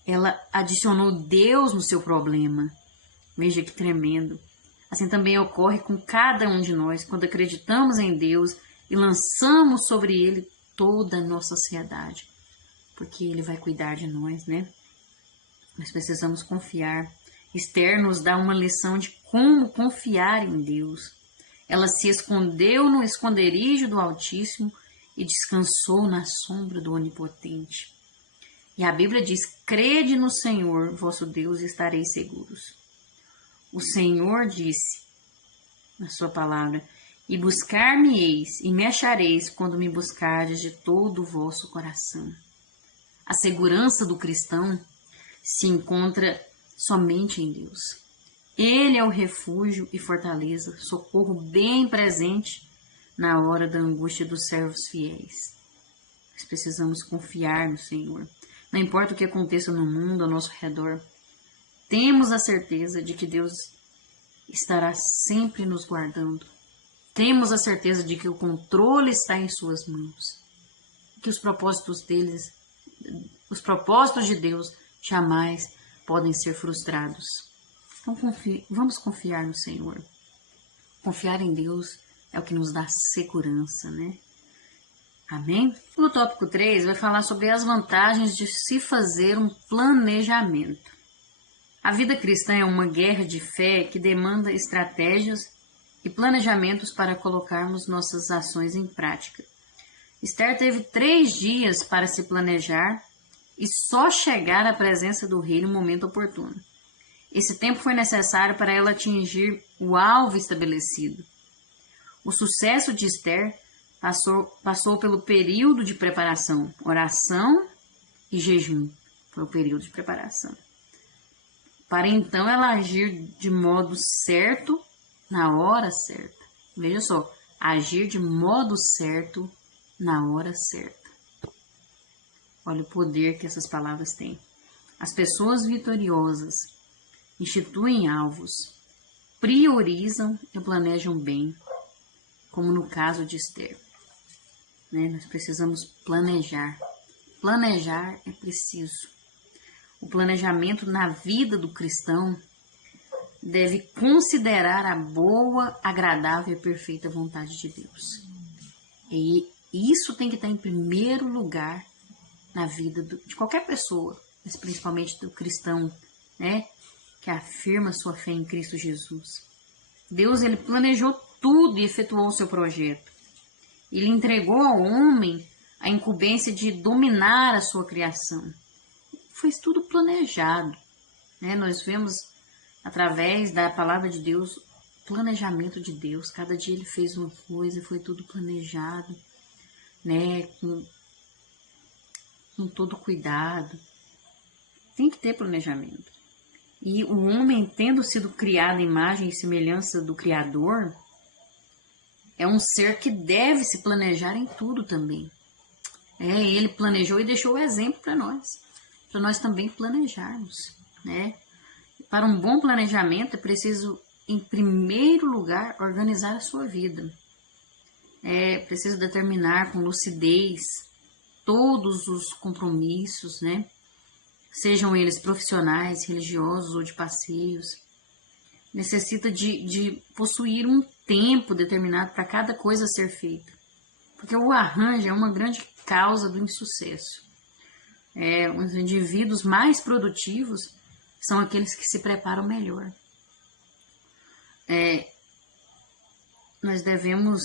Ela adicionou Deus no seu problema. Veja que tremendo. Assim também ocorre com cada um de nós, quando acreditamos em Deus e lançamos sobre Ele toda a nossa ansiedade. Porque Ele vai cuidar de nós, né? Nós precisamos confiar. Esther nos dá uma lição de como confiar em Deus. Ela se escondeu no esconderijo do Altíssimo e descansou na sombra do Onipotente. E a Bíblia diz: crede no Senhor, vosso Deus, e estareis seguros. O Senhor disse na sua palavra: e buscar-me-eis e me achareis quando me buscardes de todo o vosso coração. A segurança do cristão se encontra somente em Deus. Ele é o refúgio e fortaleza, socorro bem presente na hora da angústia dos servos fiéis. Nós precisamos confiar no Senhor. Não importa o que aconteça no mundo ao nosso redor, temos a certeza de que Deus estará sempre nos guardando. Temos a certeza de que o controle está em suas mãos, que os propósitos Os propósitos de Deus jamais podem ser frustrados. Então, vamos confiar no Senhor. Confiar em Deus é o que nos dá segurança, né? Amém? No tópico 3 vai falar sobre as vantagens de se fazer um planejamento. A vida cristã é uma guerra de fé que demanda estratégias e planejamentos para colocarmos nossas ações em prática. Esther teve 3 dias para se planejar e só chegar à presença do rei no momento oportuno. Esse tempo foi necessário para ela atingir o alvo estabelecido. O sucesso de Esther passou pelo período de preparação, oração e jejum. Foi o período de preparação. Para então ela agir de modo certo, na hora certa. Veja só, agir de modo certo, na hora certa. Olha o poder que essas palavras têm. As pessoas vitoriosas instituem alvos, priorizam e planejam bem, como no caso de Esther. Nós precisamos planejar. Planejar é preciso. O planejamento na vida do cristão deve considerar a boa, agradável e perfeita vontade de Deus. E isso tem que estar em primeiro lugar na vida de qualquer pessoa, mas principalmente do cristão, né, que afirma sua fé em Cristo Jesus. Deus, ele planejou tudo e efetuou o seu projeto. Ele entregou ao homem a incumbência de dominar a sua criação. Foi tudo planejado, né? Nós vemos através da palavra de Deus, planejamento de Deus. Cada dia ele fez uma coisa, foi tudo planejado, né? Com todo cuidado. Tem que ter planejamento. E o homem, tendo sido criado à imagem e semelhança do Criador, é um ser que deve se planejar em tudo também. Ele planejou e deixou o exemplo para nós também planejarmos, né? Para um bom planejamento é preciso, em primeiro lugar, organizar a sua vida. É preciso determinar com lucidez todos os compromissos, né? Sejam eles profissionais, religiosos ou de passeios. Necessita de possuir um tempo determinado para cada coisa ser feita. Porque o arranjo é uma grande causa do insucesso. Os indivíduos mais produtivos são aqueles que se preparam melhor. Nós devemos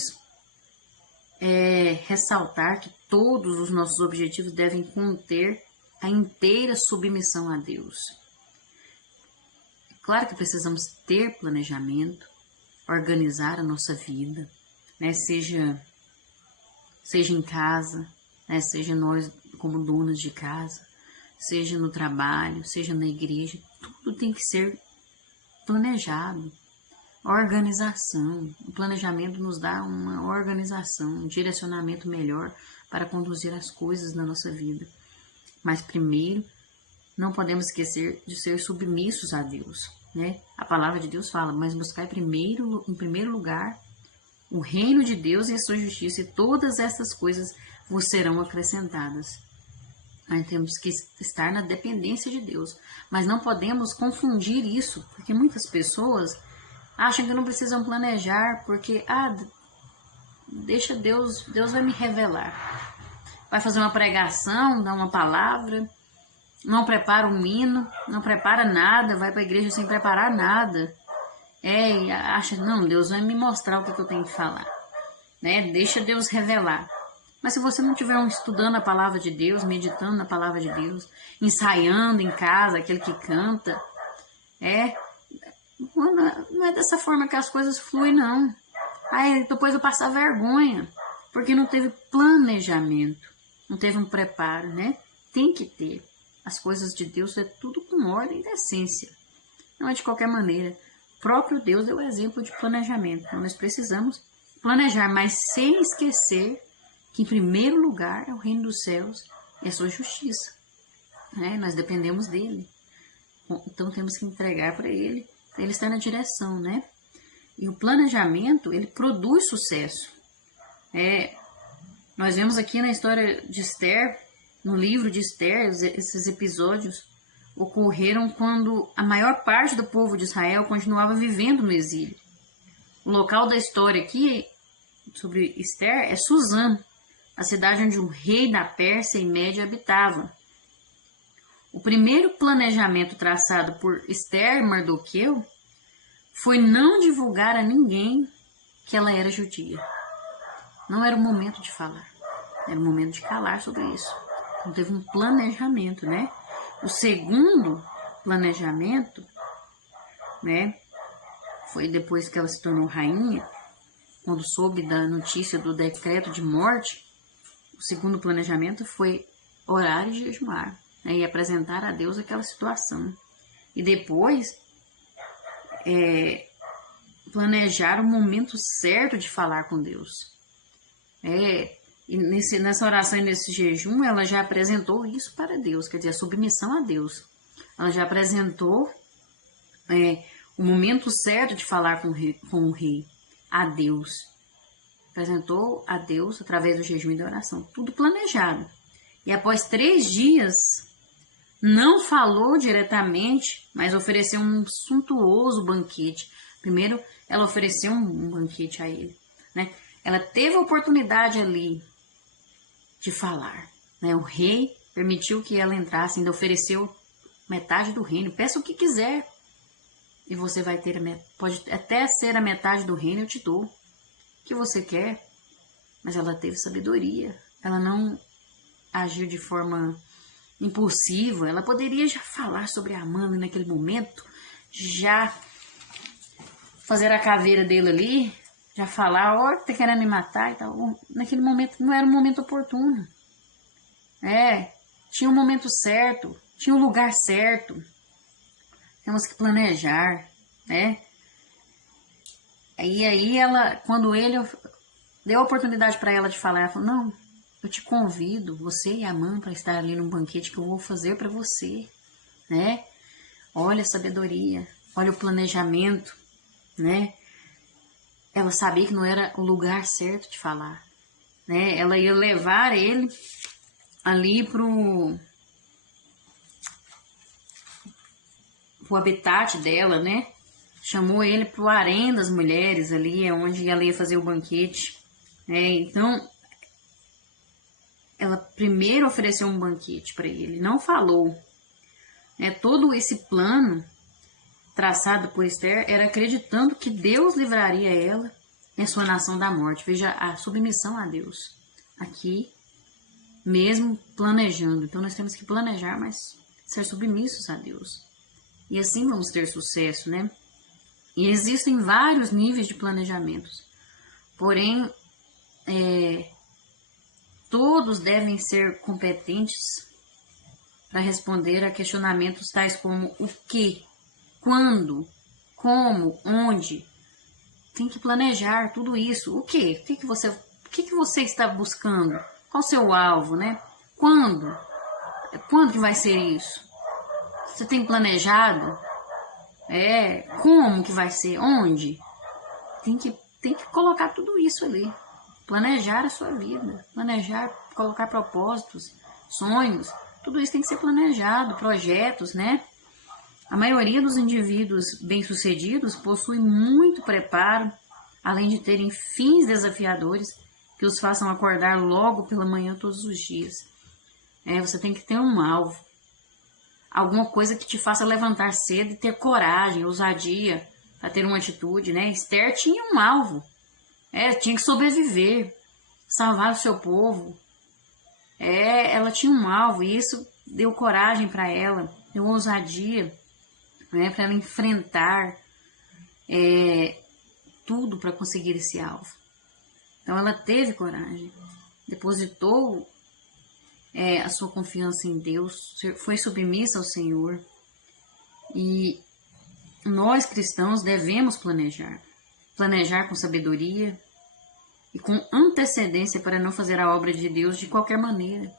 ressaltar que todos os nossos objetivos devem conter a inteira submissão a Deus. Claro que precisamos ter planejamento, organizar a nossa vida, né? Seja em casa, né? Seja nós como donas de casa, seja no trabalho, seja na igreja, tudo tem que ser planejado. Organização. O planejamento nos dá uma organização, um direcionamento melhor para conduzir as coisas na nossa vida. Mas primeiro, não podemos esquecer de ser submissos a Deus, né? A palavra de Deus fala, mas buscar em primeiro lugar o reino de Deus e a sua justiça, e todas essas coisas vos serão acrescentadas. Nós temos que estar na dependência de Deus, mas não podemos confundir isso, porque muitas pessoas acham que não precisam planejar, porque, deixa Deus vai me revelar. Vai fazer uma pregação, dá uma palavra, não prepara um hino, não prepara nada, vai para a igreja sem preparar nada. E acha, não, Deus vai me mostrar o que eu tenho que falar, né? Deixa Deus revelar. Mas se você não estiver estudando a palavra de Deus, meditando na palavra de Deus, ensaiando em casa, aquele que canta, não é dessa forma que as coisas fluem, não. Aí depois eu passar vergonha, porque não teve planejamento, não teve um preparo, né? Tem que ter. As coisas de Deus é tudo com ordem e decência. Não é de qualquer maneira. O próprio Deus deu exemplo de planejamento. Então nós precisamos planejar, mas sem esquecer que em primeiro lugar é o reino dos céus e a sua justiça, né? Nós dependemos dele. Então temos que entregar para ele estar na direção, né? E o planejamento, ele produz sucesso. Nós vemos aqui na história de Esther, no livro de Esther, esses episódios ocorreram quando a maior parte do povo de Israel continuava vivendo no exílio. O local da história aqui sobre Esther é Suzã, a cidade onde o rei da Pérsia e Média habitava. O primeiro planejamento traçado por Esther e Mardoqueu foi não divulgar a ninguém que ela era judia. Não era o momento de falar, era o momento de calar sobre isso. Então teve um planejamento, né? O segundo planejamento, né, foi depois que ela se tornou rainha, quando soube da notícia do decreto de morte. O segundo planejamento foi orar e jejuar, né, e apresentar a Deus aquela situação. E depois planejar o momento certo de falar com Deus. E nessa oração e nesse jejum, ela já apresentou isso para Deus, quer dizer, a submissão a Deus. Ela já apresentou o momento certo de falar com o rei, a Deus. Apresentou a Deus através do jejum e da oração, tudo planejado. E após 3 dias, não falou diretamente, mas ofereceu um suntuoso banquete. Primeiro, ela ofereceu um banquete a ele, né? Ela teve a oportunidade ali de falar, né? O rei permitiu que ela entrasse, ainda ofereceu metade do reino. Peça o que quiser e você vai ter, pode até ser a metade do reino, eu te dou o que você quer. Mas ela teve sabedoria, ela não agiu de forma impulsiva. Ela poderia já falar sobre Amã naquele momento, já fazer a caveira dele ali, já falar, ó, tá querendo me matar e tal. Naquele momento não era um momento oportuno. Tinha um momento certo, tinha um lugar certo. Temos que planejar, né? Aí ela, quando ele deu a oportunidade para ela de falar, ela falou, não, eu te convido, você e a Amã, para estar ali num banquete que eu vou fazer para você, né? Olha a sabedoria, olha o planejamento, né? Ela sabia que não era o lugar certo de falar, né? Ela ia levar ele ali pro habitat dela, né? Chamou ele pro harém das mulheres ali, onde ela ia fazer o banquete, né? Então, ela primeiro ofereceu um banquete para ele, não falou, né? Todo esse plano traçado por Esther era acreditando que Deus livraria ela e a sua nação da morte. Veja a submissão a Deus aqui, mesmo planejando. Então nós temos que planejar, mas ser submissos a Deus. E assim vamos ter sucesso, né? E existem vários níveis de planejamentos. Porém, todos devem ser competentes para responder a questionamentos tais como o que, quando, como, onde. Tem que planejar tudo isso. O que? O que você está buscando? Qual o seu alvo, né? Quando? Quando que vai ser isso? Você tem planejado? Como que vai ser? Onde? Tem que colocar tudo isso ali. Planejar a sua vida. Planejar, colocar propósitos, sonhos. Tudo isso tem que ser planejado. Projetos, né? A maioria dos indivíduos bem-sucedidos possui muito preparo, além de terem fins desafiadores que os façam acordar logo pela manhã todos os dias. Você tem que ter um alvo, alguma coisa que te faça levantar cedo e ter coragem, ousadia para ter uma atitude, né? Esther tinha um alvo, tinha que sobreviver, salvar o seu povo. Ela tinha um alvo e isso deu coragem para ela, deu ousadia, né, para ela enfrentar tudo para conseguir esse alvo. Então ela teve coragem, depositou a sua confiança em Deus, foi submissa ao Senhor. E nós cristãos devemos planejar com sabedoria e com antecedência para não fazer a obra de Deus de qualquer maneira.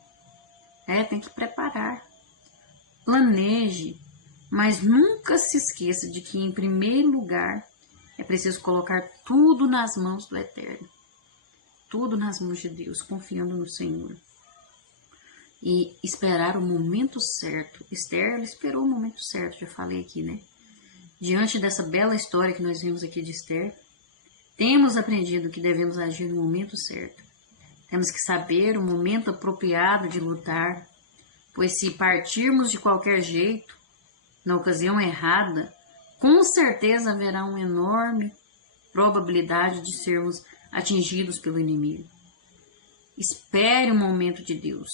Tem que preparar, planeje, mas nunca se esqueça de que, em primeiro lugar, é preciso colocar tudo nas mãos do Eterno. Tudo nas mãos de Deus, confiando no Senhor. e esperar o momento certo. Esther, ela esperou o momento certo, já falei aqui, né? Diante dessa bela história que nós vimos aqui de Esther, temos aprendido que devemos agir no momento certo. Temos que saber o momento apropriado de lutar, pois se partirmos de qualquer jeito, na ocasião errada, com certeza haverá uma enorme probabilidade de sermos atingidos pelo inimigo. Espere o momento de Deus.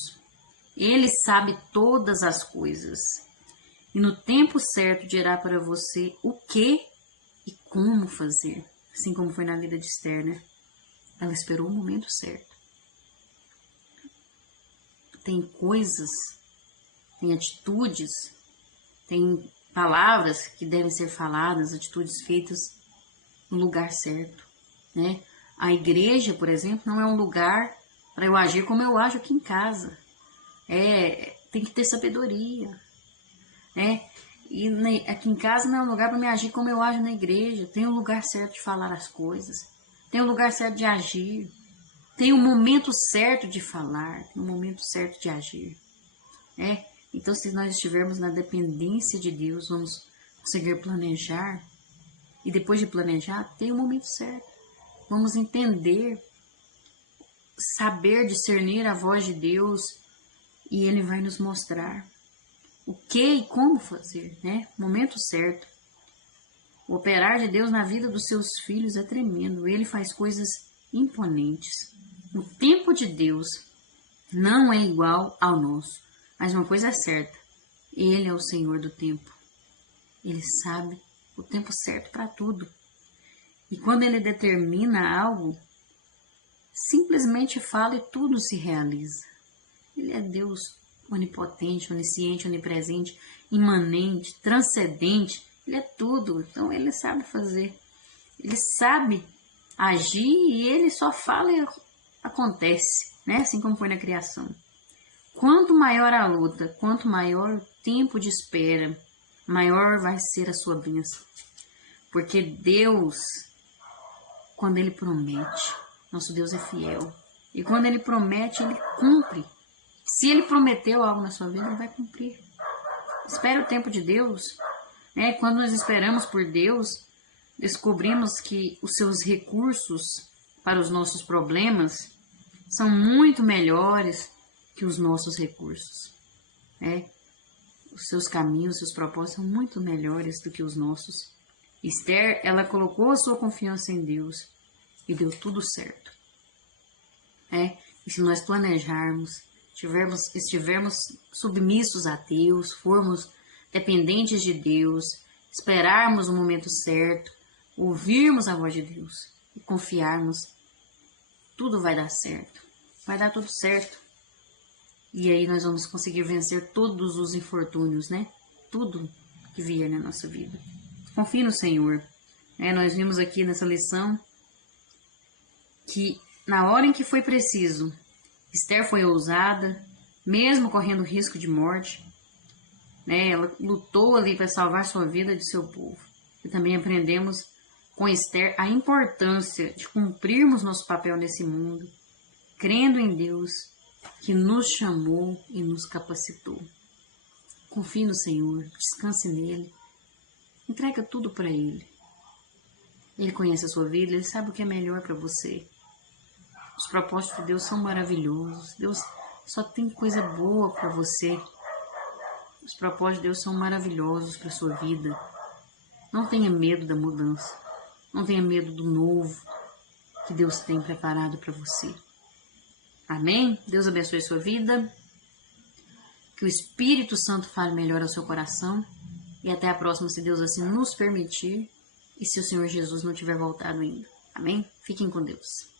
Ele sabe todas as coisas. E no tempo certo dirá para você o que e como fazer. Assim como foi na vida de Esther, né? Ela esperou o momento certo. Tem coisas, tem atitudes, tem palavras que devem ser faladas, atitudes feitas no lugar certo, né? A igreja, por exemplo, não é um lugar para eu agir como eu ajo aqui em casa. Tem que ter sabedoria, né? E aqui em casa não é um lugar para me agir como eu ajo na igreja. Tem um lugar certo de falar as coisas, tem um lugar certo de agir, tem um momento certo de falar, tem um momento certo de agir, né? Então, se nós estivermos na dependência de Deus, vamos conseguir planejar. E depois de planejar, tem o momento certo. Vamos entender, saber discernir a voz de Deus. E Ele vai nos mostrar o que e como fazer, né? Momento certo. O operar de Deus na vida dos seus filhos é tremendo. Ele faz coisas imponentes. O tempo de Deus não é igual ao nosso. Mas uma coisa é certa, Ele é o Senhor do tempo. Ele sabe o tempo certo para tudo. E quando Ele determina algo, simplesmente fala e tudo se realiza. Ele é Deus onipotente, onisciente, onipresente, imanente, transcendente. Ele é tudo. Então Ele sabe fazer. Ele sabe agir e Ele só fala e acontece, né? Assim como foi na criação. Quanto maior a luta, quanto maior o tempo de espera, maior vai ser a sua bênção. Porque Deus, quando Ele promete, nosso Deus é fiel. E quando Ele promete, Ele cumpre. Se Ele prometeu algo na sua vida, Ele vai cumprir. Espere o tempo de Deus. Né? Quando nós esperamos por Deus, descobrimos que os seus recursos para os nossos problemas são muito melhores que os nossos recursos, né? Os seus caminhos, os seus propósitos são muito melhores do que os nossos. Esther, ela colocou a sua confiança em Deus e deu tudo certo, né? E se nós planejarmos, estivermos submissos a Deus, formos dependentes de Deus, esperarmos o momento certo, ouvirmos a voz de Deus e confiarmos, tudo vai dar certo, vai dar tudo certo. E aí nós vamos conseguir vencer todos os infortúnios, né? Tudo que vier na nossa vida. Confie no Senhor. Nós vimos aqui nessa lição que na hora em que foi preciso, Esther foi ousada, mesmo correndo risco de morte, né? Ela lutou ali para salvar sua vida e de seu povo. E também aprendemos com Esther a importância de cumprirmos nosso papel nesse mundo, crendo em Deus, que nos chamou e nos capacitou. Confie no Senhor, descanse nele, entrega tudo para Ele. Ele conhece a sua vida, Ele sabe o que é melhor para você. Os propósitos de Deus são maravilhosos, Deus só tem coisa boa para você. Os propósitos de Deus são maravilhosos para a sua vida. Não tenha medo da mudança, não tenha medo do novo que Deus tem preparado para você. Amém? Deus abençoe a sua vida. Que o Espírito Santo fale melhor ao seu coração. E até a próxima, se Deus assim nos permitir. E se o Senhor Jesus não tiver voltado ainda. Amém? Fiquem com Deus.